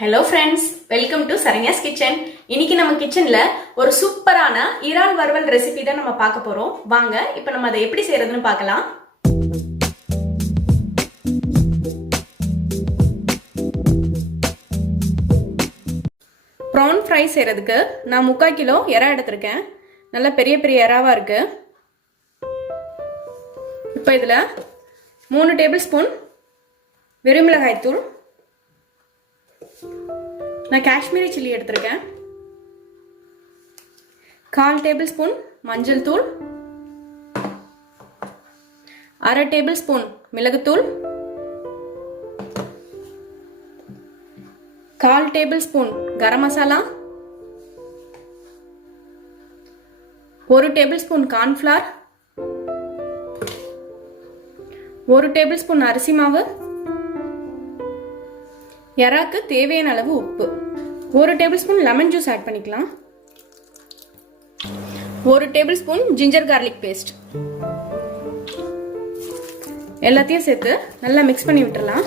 Hello friends, welcome to Saranya's kitchen. இன்னைக்கு நம்ம கிச்சன்ல ஒரு சூப்பரான இறால் வறுவல் ரெசிபி தான் நம்ம பார்க்க போறோம். வாங்க இப்போ நம்ம அதை எப்படி செய்யறதுன்னு பார்க்கலாம். ப்ரான் ஃப்ரை செய்யறதுக்கு நான் 3/4 கிலோ இறா எடுத்திருக்கேன். நல்ல பெரிய பெரிய இறாவா இருக்கு. இப்போ இதுல 3 டேபிள் ஸ்பூன் வெறுமிளகாய் தூள், நான் காஷ்மீரி சில்லி எடுத்திருக்கேன், 1/4 டேபிள் ஸ்பூன் மஞ்சள் தூள், 1/2 டேபிள் ஸ்பூன் மிளகுத்தூள், 1/4 tablespoon garam masala, 1 tablespoon cornflour, 1 tablespoon அரிசி மாவு, இறாக்கு தேவையான அளவு உப்பு, 1 tablespoon lemon juice add பண்ணிக்கலாம், 1 tablespoon ginger garlic paste. எல்லாத்தையும் சேர்த்து நல்லா மிக்ஸ் பண்ணி விட்டுறலாம்.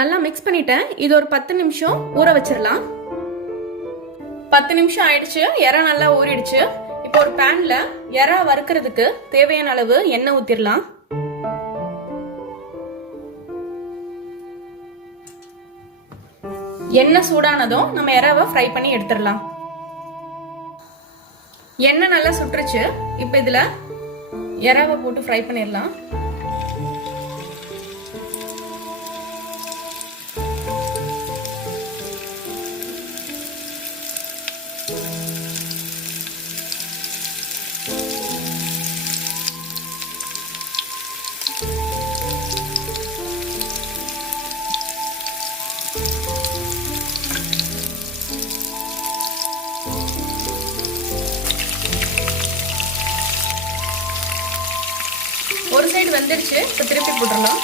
நல்லா மிக்ஸ் பண்ணிட்டேன். இது ஒரு 10 நிமிஷம் ஊற வச்சிடலாம். 10 நிமிஷம் ஆயிடுச்சு. இறா நல்லா ஊறிடுச்சு. இப்போ ஒரு பேன்ல இறா வறுக்கிறதுக்கு தேவையான அளவு எண்ணெய் ஊத்திரலாம். எண்ணெய் சூடானதும் நம்ம இறாவை ஃப்ரை பண்ணி எடுத்துடலாம். எண்ணெய் நல்லா சுட்டுருச்சு. இப்போ இதுல இறாவை போட்டு ஃப்ரை பண்ணிடலாம். ஒரு சைடு வெந்துருச்சு. இப்போ திருப்பி போட்டுடலாம்.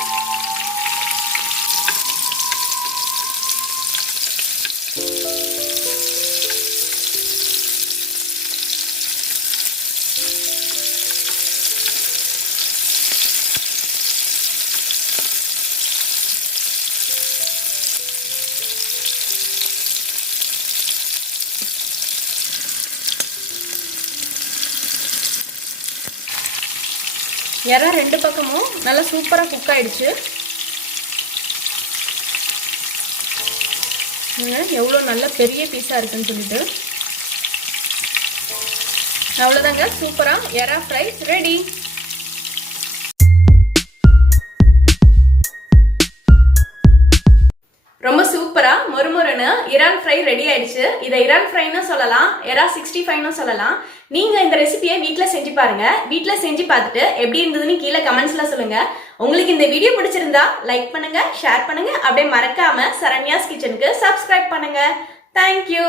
இறா 2 பக்கமும் நல்லா சூப்பரா குக் ஆயிடுச்சு. எவ்வளோ நல்ல பெரிய பீஸா இருக்குன்னு சொல்லிட்டு. அவ்வளோதாங்க, சூப்பரா இறா ஃப்ரை ரெடி. ரொம்ப சூப்பரா மொறுமொறுன்னு இறால் ஃப்ரை ரெடி ஆயிடுச்சு. இதை இறால் ஃப்ரைன்னு சொல்லலாம், எறா 65ன்னு சொல்லலாம். நீங்க இந்த ரெசிபியை வீட்ல செஞ்சு பாருங்க. வீட்ல செஞ்சு பார்த்துட்டு எப்படி இருந்ததுன்னு கீழே கமெண்ட்ஸ்ல சொல்லுங்க. உங்களுக்கு இந்த வீடியோ பிடிச்சிருந்தா லைக் பண்ணுங்க, ஷேர் பண்ணுங்க, அப்படியே மறக்காம சரண்யாஸ் கிச்சனுக்கு சப்ஸ்கிரைப் பண்ணுங்க. தேங்க்யூ.